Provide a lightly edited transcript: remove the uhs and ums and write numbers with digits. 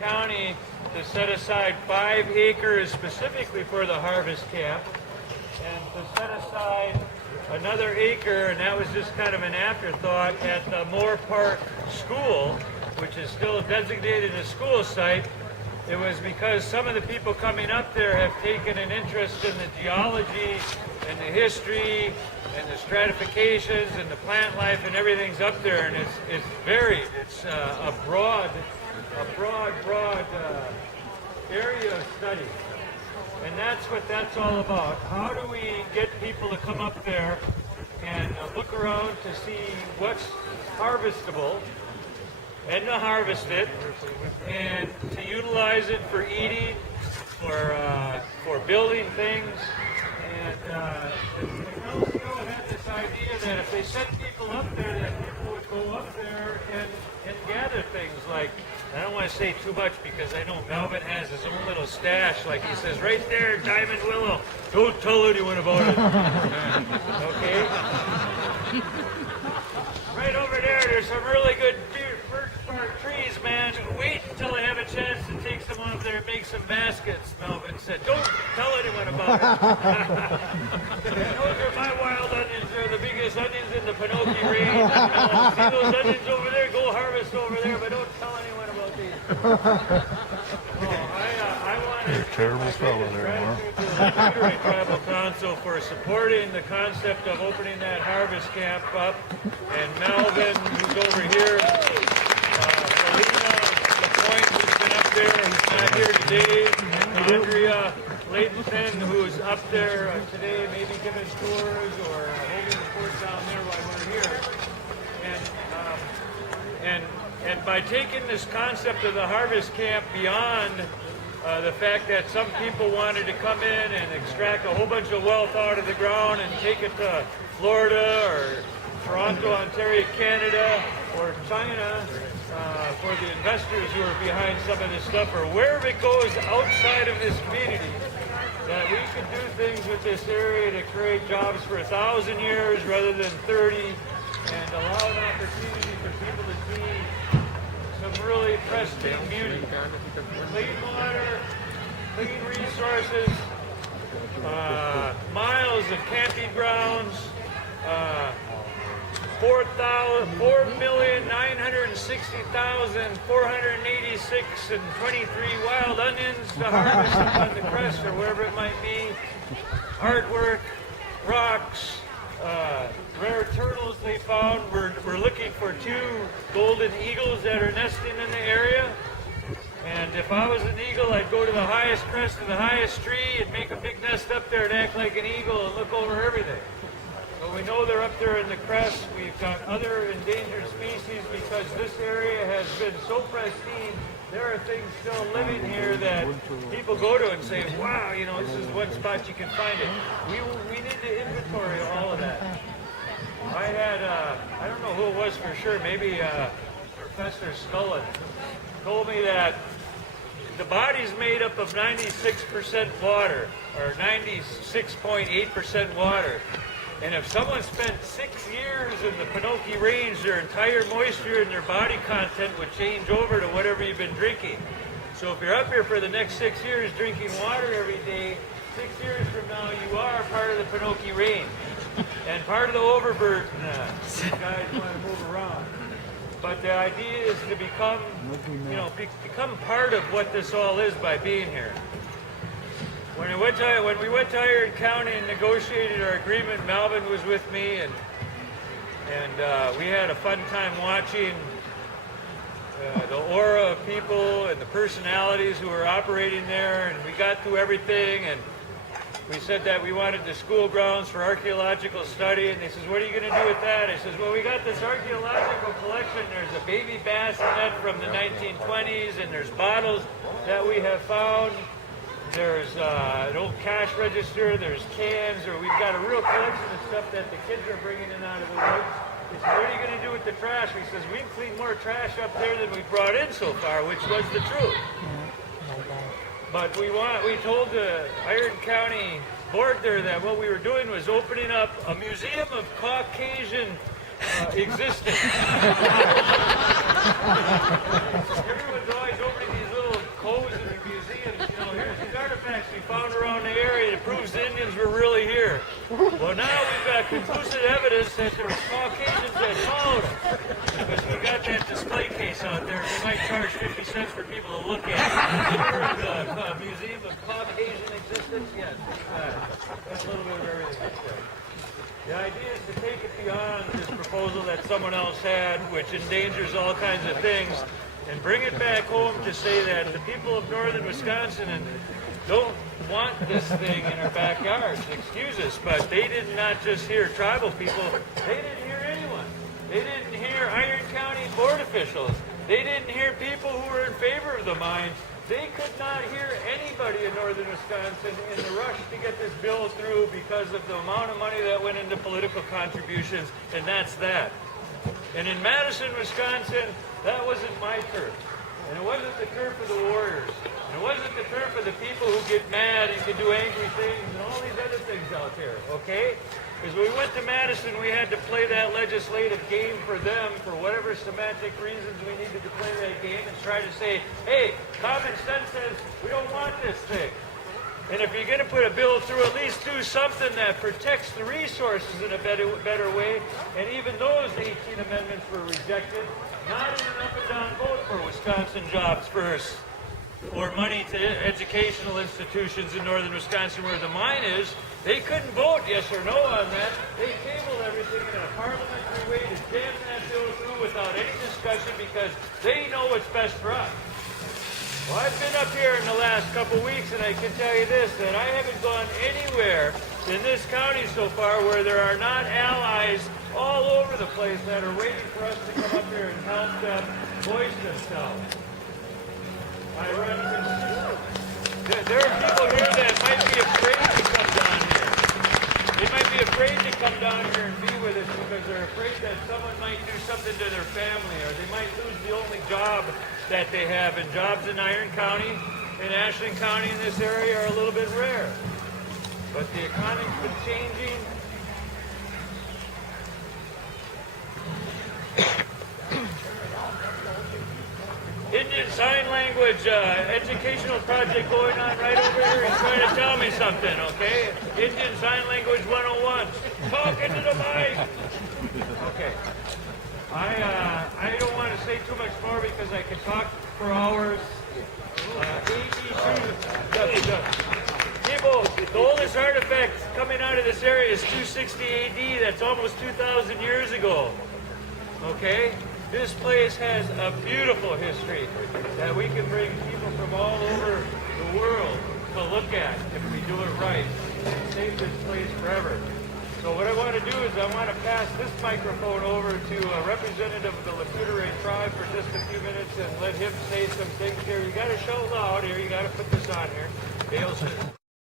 County to set aside 5 acres specifically for the harvest camp, and to set aside another acre, and that was just kind of an afterthought, at the Moore Park School, which is still designated a school site. It was because some of the people coming up there have taken an interest in the geology and the history and the stratifications and the plant life, and everything's up there, and it's varied. It's a broad area of study. And that's what that's all about. How do we get people to come up there and look around to see what's harvestable and to harvest it and to utilize it for eating, for building things. And the still had this idea that if they sent people up there, that people would go up there and gather things like, I don't want to say too much because I know Melvin has his own little stash, like he says, right there, Diamond Willow. Don't tell anyone about it. Okay? Right over there's some really good birch bark trees, man. Wait until I have a chance to take some up there and make some baskets, Melvin said. Don't tell anyone about it. Those are my wild onions. They're the biggest onions in the Penokee range. See those onions over there? Go harvest over there, but don't tell anyone about these. I wanted You're a terrible fellow there, Mark. to the Tribal Council for supporting the concept of opening that harvest camp up. And Melvin, who's over here, Selena LaPointe, who's been up there, he's not here today, and Andrea Layton, who's up there today, maybe giving tours or holding the fort down there while we're here. And by taking this concept of the harvest camp beyond the fact that some people wanted to come in and extract a whole bunch of wealth out of the ground and take it to Florida or Toronto, Ontario, Canada, or China for the investors who are behind some of this stuff, or wherever it goes outside of this community, that we could do things with this area to create jobs for 1,000 years rather than 30, and allow an opportunity for people to see some really pristine beauty. Clean water, clean resources, miles of camping grounds, 4,960,486 and 23 wild onions to harvest up on the crest or wherever it might be, artwork, rocks, rare turtles they found. We're looking for 2 golden eagles that are nesting in the area. And if I was an eagle, I'd go to the highest crest of the highest tree and make a big nest up there and act like an eagle and look over everything. But we know they're up there in the crest. We've got other endangered species because this area has been so pristine. There are things still living here that people go to and say, wow, you know, this is one spot you can find it. We need to inventory all of that. I had, I don't know who it was for sure, maybe Professor Scullin told me that the body's made up of 96% water, or 96.8% water. And if someone spent 6 years in the Penokee Range, their entire moisture and their body content would change over to whatever you've been drinking. So if you're up here for the next 6 years drinking water every day, 6 years from now you are part of the Penokee Range. And part of the overburden, these guys want to move around. But the idea is to become, become part of what this all is by being here. When we went to Iron County and negotiated our agreement, Melvin was with me, and we had a fun time watching the aura of people and the personalities who were operating there, and we got through everything, and we said that we wanted the school grounds for archaeological study, and they says, what are you going to do with that? I says, well, we got this archaeological collection. There's a baby bassinet from the 1920s, and there's bottles that we have found. There's an old cash register, there's cans, or we've got a real collection of stuff that the kids are bringing in out of the woods. He said, what are you going to do with the trash? He says, we've cleaned more trash up there than we've brought in so far, which was the truth. But we told the Iron County board there that what we were doing was opening up a museum of Caucasian existence. Everyone's always opening these little hose in the museums. You know, here's these artifacts we found around the area that proves the Indians were really here. Well, now we've got conclusive evidence that there were Caucasians that followed them. Because we got that display case out there. We might charge 50 cents for people to look at it. The Museum of Caucasian Existence, yes. Got a little bit of everything there. The idea is to take it beyond this proposal that someone else had, which endangers all kinds of things, and bring it back home to say that the people of northern Wisconsin don't want this thing in our backyards. Excuse us, but they did not just hear tribal people. They didn't hear anyone. They didn't hear Iron County board officials. They didn't hear people who were in favor of the mines. They could not hear anybody in northern Wisconsin in the rush to get this bill through because of the amount of money that went into political contributions, and that's that. And in Madison, Wisconsin, that wasn't my turf. And it wasn't the turf of the warriors. And it wasn't the turf of the people who get mad and can do angry things and all these other things out there, okay? Because when we went to Madison, we had to play that legislative game for them for whatever semantic reasons we needed to play that game and try to say, hey, common sense says we don't want this thing. And if you're going to put a bill through, at least do something that protects the resources in a better way. And even those 18 amendments were rejected, not in an up and down vote for Wisconsin jobs first, or money to educational institutions in northern Wisconsin where the mine is. They couldn't vote yes or no on that. They tabled everything in a parliamentary way to jam that bill through without any discussion because they know what's best for us. Well, I've been up here in the last couple weeks, and I can tell you this, that I haven't gone anywhere in this county so far where there are not allies all over the place that are waiting for us to come up here and help them voice themselves. There are people here that might be afraid to come down here. They might be afraid to come down here and be with us because they're afraid that someone might do something to their family, or they might lose the only job that they have. And jobs in Iron County and Ashland County in this area are a little bit rare. But the economy's been changing. Indian Sign Language educational project going on right over here. He's trying to tell me something, okay? Indian Sign Language 101. Talk into the mic. Okay. I don't want to say too much more because I could talk for hours. People, the oldest artifact coming out of this area is 260 AD. That's almost 2,000 years ago. Okay? This place has a beautiful history that we can bring people from all over the world to look at if we do it right and save this place forever. So what I want to do is I want to pass this microphone over to a representative of the Laputere tribe for just a few minutes and let him say some things here. You got to shout loud here. You got to put this on here. Dale says.